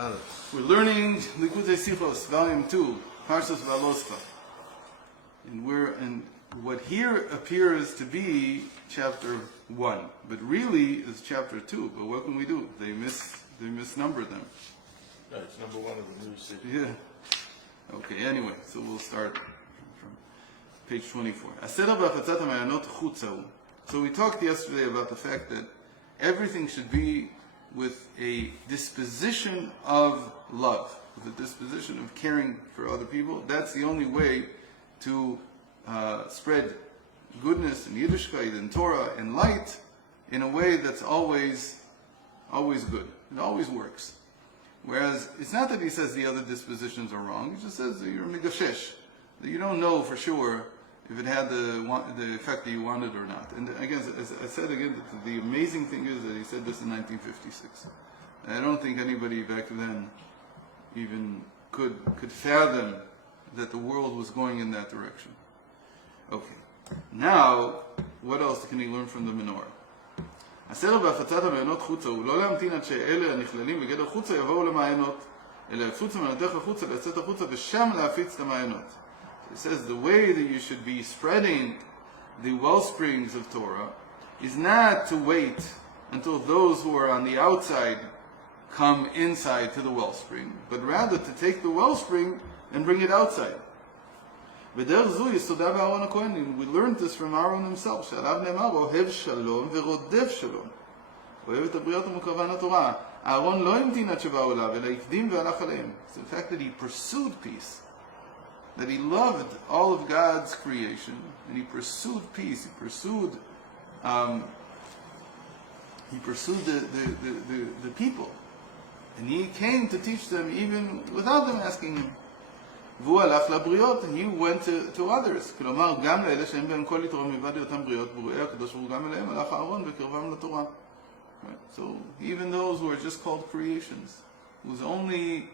We're learning Likkutei Sichot, Volume 2, Parshas Beha'alotcha. And what here appears to be chapter 1, but really is chapter 2. But what can we do? They misnumbered them. No, it's number 1 of the new city. Yeah. Okay, anyway, so we'll start from page 24. So we talked yesterday about the fact that everything should be with a disposition of love, with a disposition of caring for other people. That's the only way to spread goodness and Yiddishkeit and Torah and light in a way that's always good. It always works. Whereas it's not that he says the other dispositions are wrong. He just says that you're megashesh, that you don't know for sure if it had the effect that you wanted or not. And again, as I said again, the amazing thing is that he said this in 1956. And I don't think anybody back then even could fathom that the world was going in that direction. Okay. Now, what else can he learn from the menorah? הסדר בהפצת המעיינות חוצה הוא לא להמתין עד שאלה הנכללים בגדר חוצה יבואו למעיינות, אלא יפוץ המעיינותיך החוצה, לצאת החוצה ושם להפיץ את המעיינות. It says the way that you should be spreading the well springs of Torah is not to wait until those who are on the outside come inside to the wellspring, but rather to take the wellspring and bring it outside. בדרך זו יסודה באהרון הכהן. We learned this from Aaron himself, שעליו נאמר, אוהב שלום ורודף שלום. אוהב את הבריות ומקרבן התורה. אהרון לא המתין עד שבאו אליו, אלא הקדים והלך עליהם. It's the fact that he pursued peace, that he loved all of God's creation, and he pursued peace, he pursued the people. And he came to teach them even without them asking him. והוא הלך לבריות, and he went to others. כלומר, גם לאלה שהם בהם כל יתרום מלבד היותם בריות, ברואי הקדוש ברוך הוא גם אליהם, הלך אהרון בקרבם לתורה. So even those who are just called creations, whose only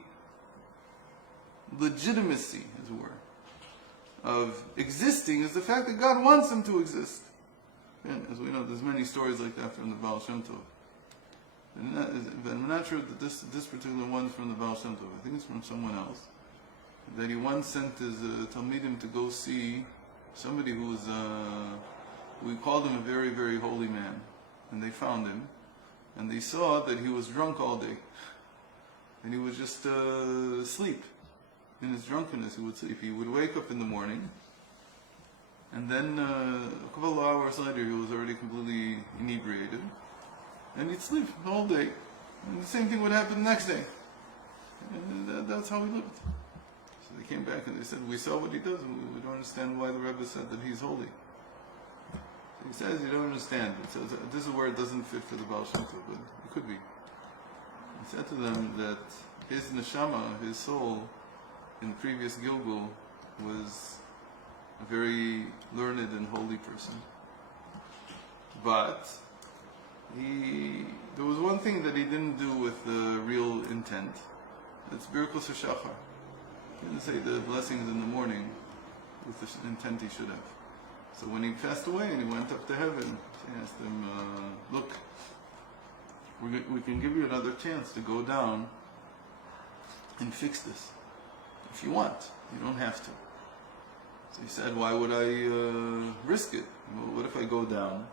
legitimacy, as it were, of existing is the fact that God wants them to exist. And as we know, there's many stories like that from the Baal Shem Tov. But I'm not sure that this particular one is from the Baal Shem Tov. I think it's from someone else. That he once sent his Talmidim to go see somebody who was, we called him a very, very holy man. And they found him. And they saw that he was drunk all day. And he would just sleep. In his drunkenness, he would sleep. He would wake up in the morning. And then a couple of hours later, he was already completely inebriated. And he'd sleep the whole day. And the same thing would happen the next day. And that's how he lived. So they came back and they said, we saw what he does, and we don't understand why the Rebbe said that he's holy. So he says, you don't understand. It says, this is where it doesn't fit for the Baal Shem Tov, but it could be. He said to them that his neshama, his soul, in the previous Gilgul, was a very learned and holy person. But there was one thing that he didn't do with the real intent. It's Birkos HaShachar. He didn't say the blessings in the morning with the intent he should have. So when he passed away and he went up to heaven, he asked him, look, we can give you another chance to go down and fix this. If you want, you don't have to. So he said, why would I risk it? Well, what if I go down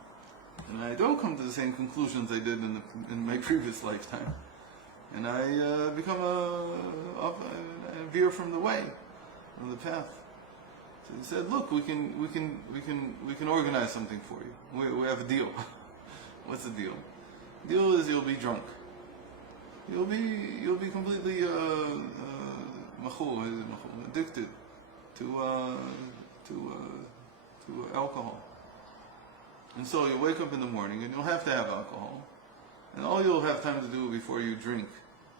and I don't come to the same conclusions I did in my previous lifetime? And I become a veer from the way, from the path. So he said, "Look, we can organize something for you. We have a deal. What's the deal? The deal is you'll be drunk. You'll be completely addicted to alcohol. And so you wake up in the morning, and you'll have to have alcohol, and all you'll have time to do before you drink."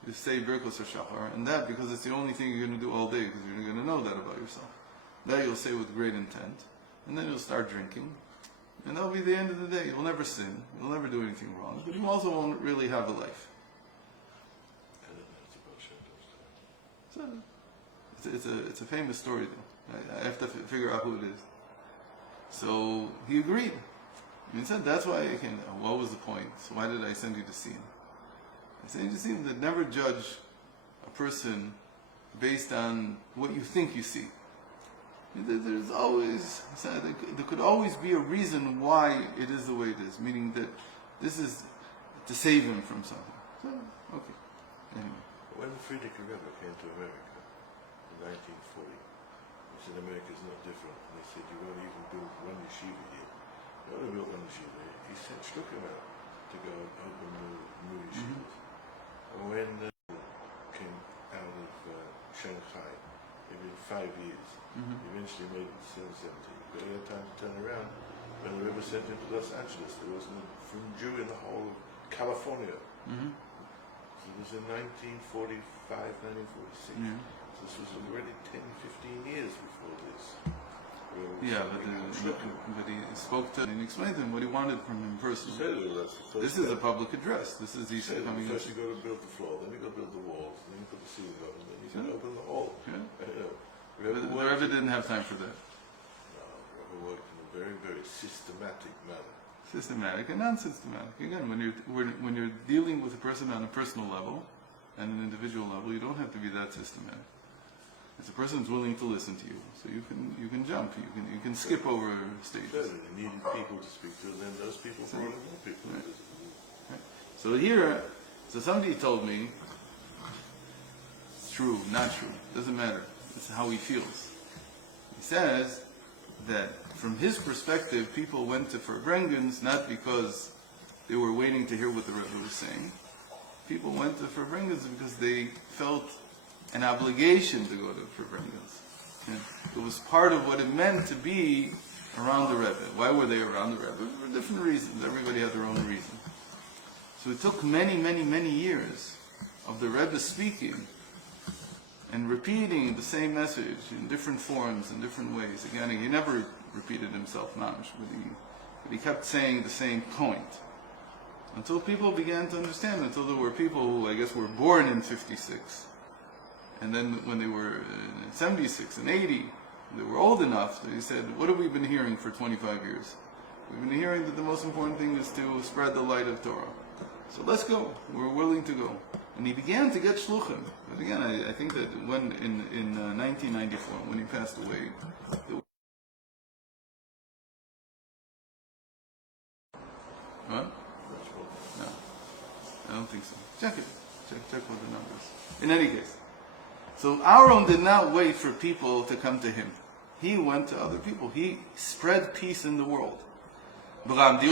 You say Birkos HaShachar, and that because it's the only thing you're going to do all day, because you're going to know that about yourself. That you'll say with great intent, and then you'll start drinking, and that'll be the end of the day. You'll never sin, you'll never do anything wrong, but you also won't really have a life. So, it's a famous story though. I have to figure out who it is. So he agreed. And he said, that's why I came down. What was the point? So why did I send you to see him? I sent you to see him to never judge person based on what you think you see. There's always, there could always be a reason why it is the way it is, meaning that this is to save him from something. So, okay. Anyway. When Friedrich Rebbe came to America in 1940, he said America is not different. And he said, you won't even build one yeshiva here. You only built one yeshiva here. He sent Shluchim out to go and open new yeshivas. And when came out of Shanghai, it been 5 years. He eventually made it in 1970. But he had time to turn around. When the Rebbe sent him to Los Angeles, there wasn't a Jew in the whole of California. So it was in 1945, 1946. So this was already 10, 15 years before this. Yeah, but he spoke to him and explained to him what he wanted from him personally. This is a public address. This is Isha coming in. First you got to build the floor, then you got to build the walls, then you put the ceiling up, and then you can open the hall. The Rebbe didn't have time for that. No, the Rebbe worked in a very, very systematic manner. Systematic and non-systematic. Again, when you're dealing with a person on a personal level and an individual level, you don't have to be that systematic. If the person is willing to listen to you, so you can jump, you can skip over stages. They needed people to speak to, and then those people brought in more people. Right. So here, somebody told me, it's true, not true, doesn't matter. It's how he feels. He says that from his perspective, people went to Farbrengens not because they were waiting to hear what the Rebbe was saying. People went to Farbrengens because they felt an obligation to go to Farbrengens. It was part of what it meant to be around the Rebbe. Why were they around the Rebbe? For different reasons. Everybody had their own reason. So it took many, many, many years of the Rebbe speaking and repeating the same message in different forms, in different ways. Again, he never repeated himself, mamish, but he kept saying the same point. Until people began to understand, until there were people who, I guess, were born in 56. And then when they were in 76 and 80, they were old enough, they said, what have we been hearing for 25 years? We've been hearing that the most important thing is to spread the light of Torah. So let's go. We're willing to go. And he began to get shluchim. But again, I think that when in 1994, when he passed away, what? No, I don't think so. Check it. Check with the numbers. In any case, so Aaron did not wait for people to come to him. He went to other people. He spread peace in the world. But the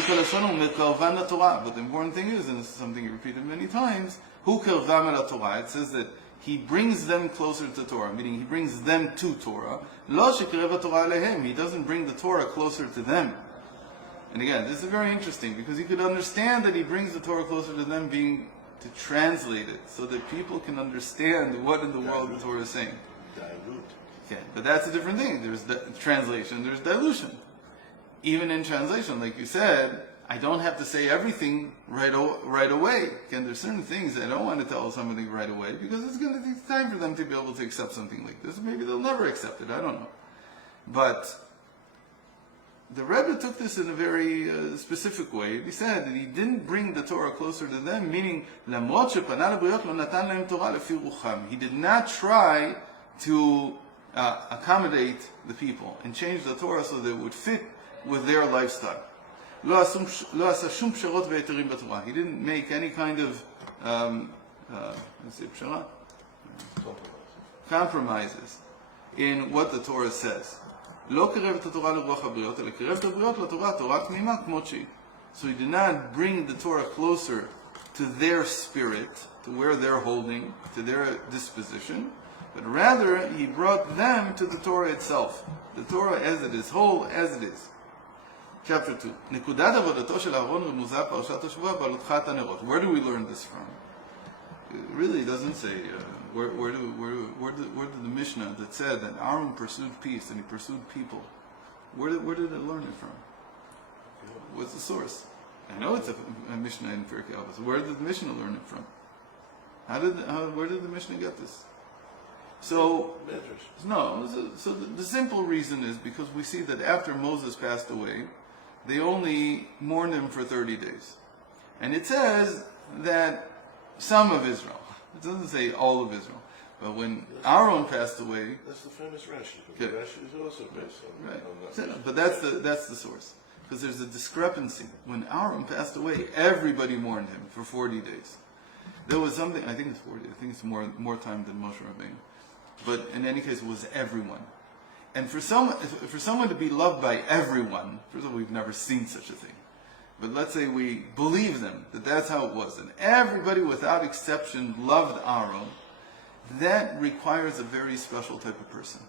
important thing is, and this is something he repeated many times, Hu kervam el Torah. It says that he brings them closer to Torah, meaning he brings them to Torah. Lo shekirev Torah lehem. He doesn't bring the Torah closer to them. And again, this is very interesting because you could understand that he brings the Torah closer to them, being to translate it so that people can understand what in the world the Torah is saying. Dilute. Okay, but that's a different thing. There's translation, there's dilution. Even in translation, like you said, I don't have to say everything right away. Again, there's certain things I don't want to tell somebody right away because it's going to take time for them to be able to accept something like this. Maybe they'll never accept it, I don't know. But the Rebbe took this in a very specific way. He said that he didn't bring the Torah closer to them, meaning, he did not try to accommodate the people and change the Torah so that it would fit with their lifestyle. He didn't make any kind of compromises in what the Torah says. So he did not bring the Torah closer to their spirit, to where they're holding, to their disposition, but rather he brought them to the Torah itself, the Torah as it is, whole as it is. Chapter 2. Where do we learn this from? It really doesn't say where did the Mishnah that said that Aaron pursued peace and he pursued people, where did it learn it from? What's the source? I know it's a Mishnah in Pirkei Avos. Where did the Mishnah learn it from? Where did the Mishnah get this? So the simple reason is because we see that after Moses passed away, they only mourned him for 30 days. And it says that some of Israel, it doesn't say all of Israel, But when Aaron passed away, That's the famous Rashi. Okay. Rashi is also based on, right? on that. But that's the source, because there's a discrepancy. When Aaron passed away, everybody mourned him for 40 days. There was something. I think it's 40. I think it's more time than Moshe Rabbeinu. But in any case, it was everyone. And for someone to be loved by everyone, first of all, we've never seen such a thing. But let's say we believe them, that that's how it was. And everybody without exception loved Aaron. That requires a very special type of person.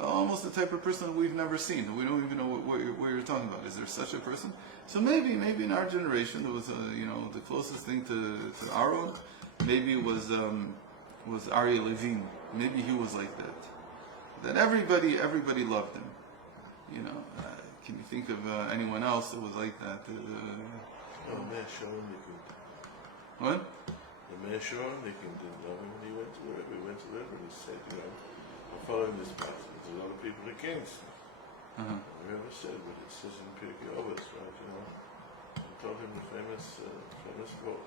Almost the type of person we've never seen. We don't even know what you're talking about. Is there such a person? So maybe in our generation, there was the closest thing to Aaron, maybe was Aryeh Levine. Maybe he was like that. That everybody loved him. Can you think of anyone else that was like that? What? The Mayor Sharon didn't love him when he went to wherever he went to live, and he said, I'm following this path. There's a lot of people against him. We never said what it says in Pirkei Avos, right? I told him the famous quote.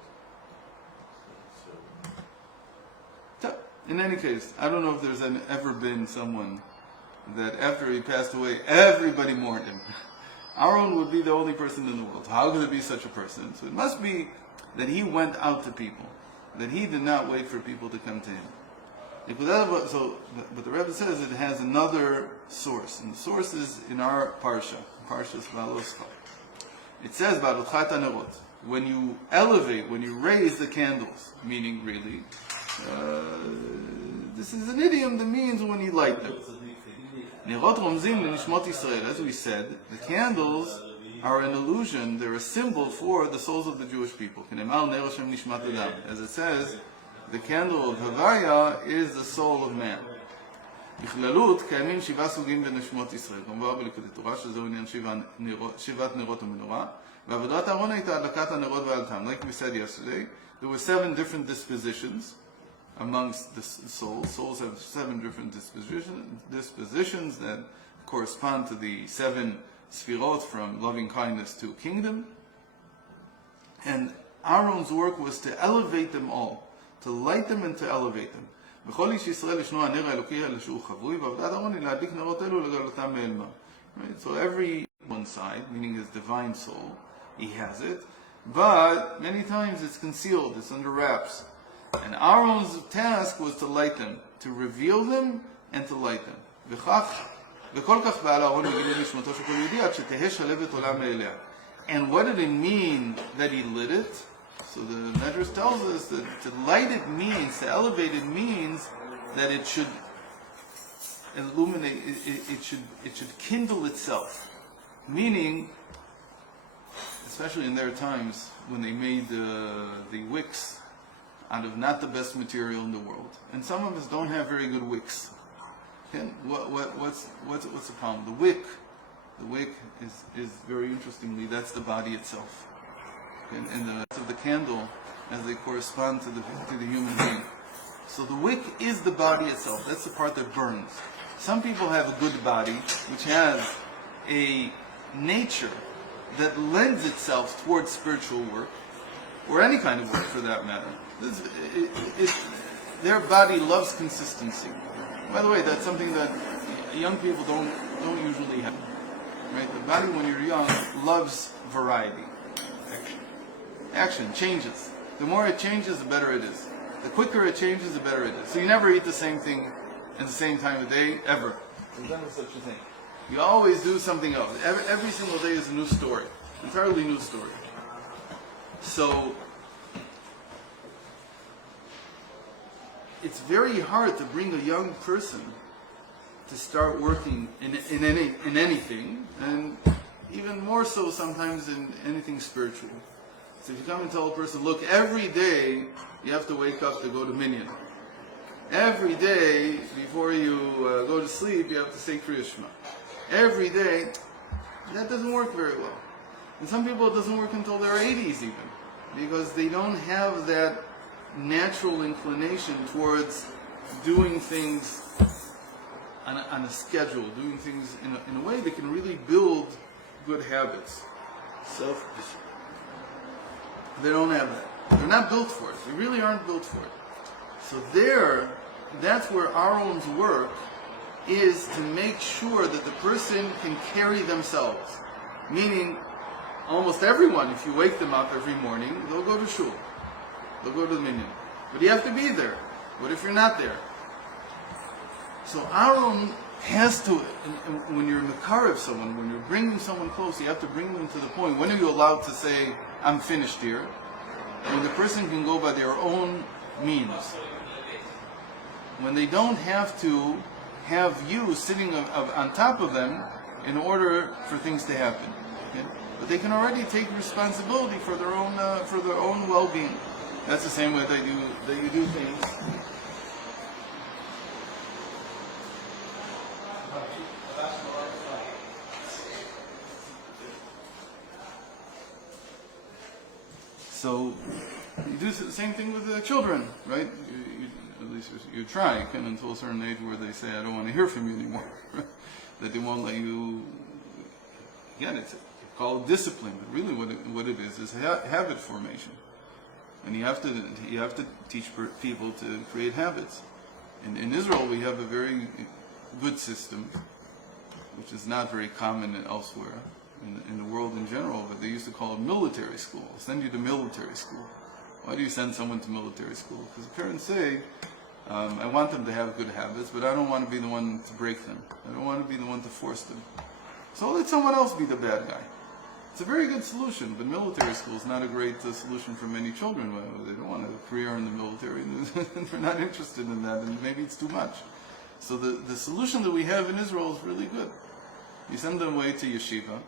So, in any case, I don't know if there's ever been someone that after he passed away, everybody mourned him. Aaron would be the only person in the world. How could it be such a person? So it must be that he went out to people, that he did not wait for people to come to him. But the Rebbe says it has another source, and the source is in our parsha, Parshas Beha'alotcha. It says Beha'alotcha nerot. When you elevate, when you raise the candles, meaning really, this is an idiom that means when you light them. Nerot romzim lenishmot Yisrael. As we said, the candles are an illusion, they're a symbol for the souls of the Jewish people. As it says, the candle of Havaya is the soul of man. בכללות קיימים 7 סוגים בנשמות ישראל. כמובן בליקוטי תורה, שזהו עניין 7 נרות ומנורה. ועבודת הארון הייתה הדלקת הנרות ועלתם. Like we said yesterday, there were 7 different dispositions amongst the souls. Souls have 7 different dispositions that correspond to the 7 Sfirot, from loving kindness to kingdom. And Aaron's work was to elevate them all, to light them and to elevate them. בכל איש ישראל ישנו הנר האלוקי אלא שהוא חבוי, ועבודת אהרון היא להדליק נרות אלו ולגלותם מעלמם. Right? So every one side, meaning his divine soul, he has it, but many times it's concealed, it's under wraps. And Aaron's task was to light them, to reveal them and to light them. וכל כך פעל אהרון לגילוי נשמתו של כל יהודי עד שתהא שלבת עולה מאליה. And what did it mean that he lit it? So the Medrash tells us that to light it means, to elevate it means that it should illuminate, it should kindle itself. Meaning, especially in their times when they made the wicks out of not the best material in the world, and some of us don't have very good wicks. Okay? What's the problem? The wick is very interestingly, that's the body itself. And the rest of the candle as they correspond to the human being. So the wick is the body itself. That's the part that burns. Some people have a good body which has a nature that lends itself towards spiritual work, or any kind of work for that matter. Their body loves consistency. By the way, that's something that young people don't usually have. Right? The body when you're young loves variety. Action changes. The more it changes, the better it is. The quicker it changes, the better it is. So you never eat the same thing at the same time of day, ever. There's never such a thing. You always do something else. Every single day is a new story. Entirely new story. So, it's very hard to bring a young person to start working in anything, and even more so sometimes in anything spiritual. So if you come and tell a person, look, every day you have to wake up to go to Minyan. Every day before you go to sleep, you have to say Kriya Shema. Every day, that doesn't work very well. And some people it doesn't work until their 80s even, because they don't have that natural inclination towards doing things on a schedule, doing things in a way that can really build good habits, self-discipline. They don't have that. They're not built for it. They really aren't built for it. So there, that's where Aaron's work is, to make sure that the person can carry themselves. Meaning, almost everyone, if you wake them up every morning, they'll go to shul. They'll go to the minyan. But you have to be there. What if you're not there? So Aaron has to, when you're mekarev someone, when you're bringing someone close, you have to bring them to the point. When are you allowed to say, I'm finished here? When the person can go by their own means. When they don't have to have you sitting on top of them in order for things to happen. Okay? But they can already take responsibility for their own well-being. That's the same way that you do things. So you do the same thing with the children, right? At least you try, until a certain age where they say, I don't want to hear from you anymore. That they won't let you. Again, it's called discipline. But really what it is habit formation. And you have to teach people to create habits. In Israel, we have a very good system, which is not very common elsewhere in the world in general, but they used to call it military school. I'll send you to military school. Why do you send someone to military school? Because the parents say, I want them to have good habits, but I don't want to be the one to break them. I don't want to be the one to force them. So let someone else be the bad guy. It's a very good solution, but military school is not a great solution for many children. They don't want a career in the military, they're not interested in that, and maybe it's too much. So the solution that we have in Israel is really good. You send them away to yeshiva,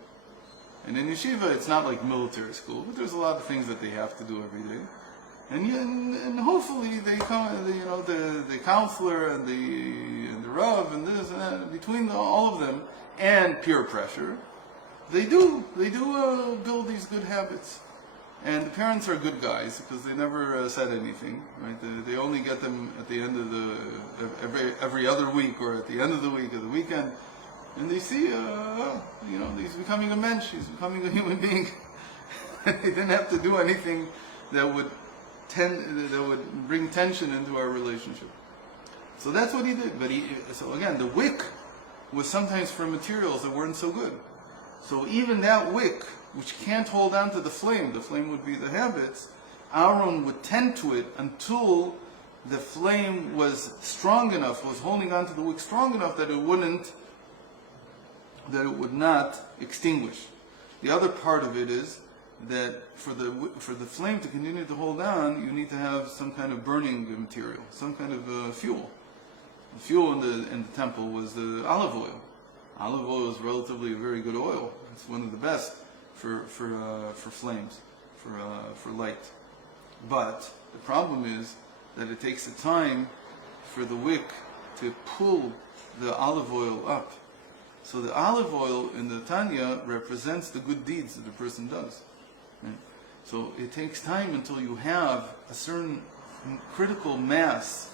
and in yeshiva it's not like military school, but there's a lot of things that they have to do every day. And hopefully they come, the counselor and the rav and this and that, between all of them and peer pressure, they do build these good habits. And the parents are good guys because they never said anything, right? They only get them at the end of every other week, or at the end of the week or the weekend, and they see, he's becoming a mensch, he's becoming a human being. They didn't have to do anything that would bring tension into our relationship. So that's what he did. So again, the wick was sometimes for materials that weren't so good. So even that wick, which can't hold on to the flame would be the habits, Aaron would tend to it until the flame was strong enough, was holding on to the wick strong enough that it would not extinguish. The other part of it is that for the flame to continue to hold on, you need to have some kind of burning material, some kind of fuel. The fuel in the temple was the olive oil. Olive oil is relatively a very good oil. It's one of the best for flames, for light. But the problem is that it takes a time for the wick to pull the olive oil up. So the olive oil in the Tanya represents the good deeds that the person does. Right? So it takes time until you have a certain critical mass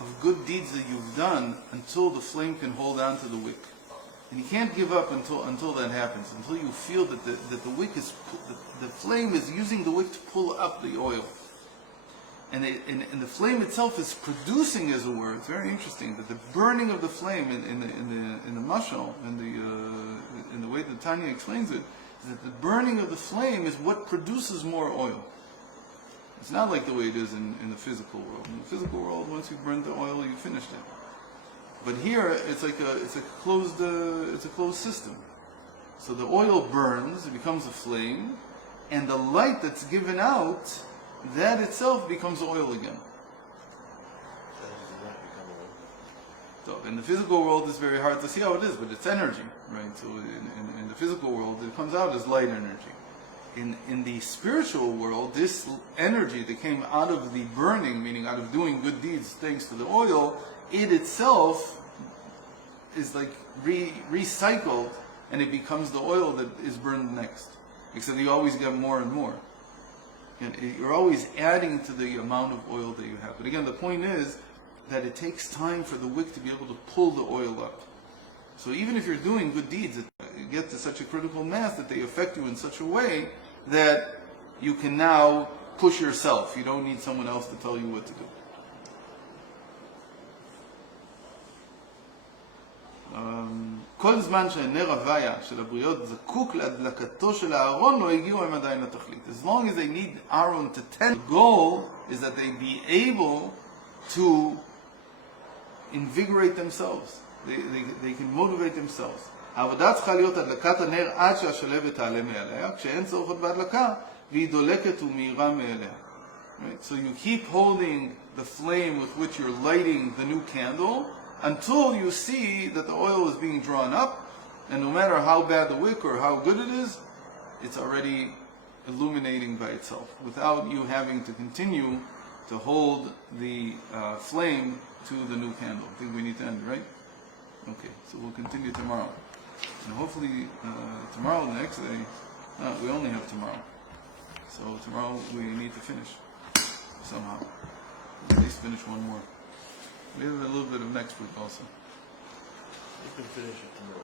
of good deeds that you've done until the flame can hold on to the wick. And you can't give up until that happens, until you feel that the wick is, the flame is using the wick to pull up the oil. And the flame itself is producing, as it were. It's very interesting that the burning of the flame in the mashal, in the way that Tanya explains it, is that the burning of the flame is what produces more oil. It's not like the way it is in the physical world. In the physical world, once you've burned the oil, you finished it. But here, it's a closed system. So the oil burns, it becomes a flame, and the light that's given out, that itself becomes oil again. So in the physical world, it's very hard to see how it is, but it's energy, right? So in the physical world, it comes out as light energy. In the spiritual world, this energy that came out of the burning, meaning out of doing good deeds thanks to the oil, it itself is like recycled, and it becomes the oil that is burned next. Except you always get more and more. And you're always adding to the amount of oil that you have. But again, the point is that it takes time for the wick to be able to pull the oil up. So even if you're doing good deeds, you get to such a critical mass that they affect you in such a way that you can now push yourself. You don't need someone else to tell you what to do. כל זמן שנר הוויה של הבריות זקוק להדלקתו של הארון, לא הגיעו הם עדיין לתכלית. As long as they need Aaron to tend, the goal is that they be able to invigorate themselves. They can motivate themselves. העבודה צריכה להיות הדלקת הנר עד שהשלבת תעלה מעליה, כשאין צורך עוד בהדלקה, והיא דולקת ומאירה מעליה. Right? So you keep holding the flame with which you're lighting the new candle until you see that the oil is being drawn up, and no matter how bad the wick or how good it is, it's already illuminating by itself, without you having to continue to hold the flame to the new candle. I think we need to end, right? Okay, so we'll continue tomorrow. And hopefully tomorrow, the next day, we only have tomorrow. So tomorrow we need to finish somehow. At least finish one more. We have a little bit of next week also. You can finish it tomorrow.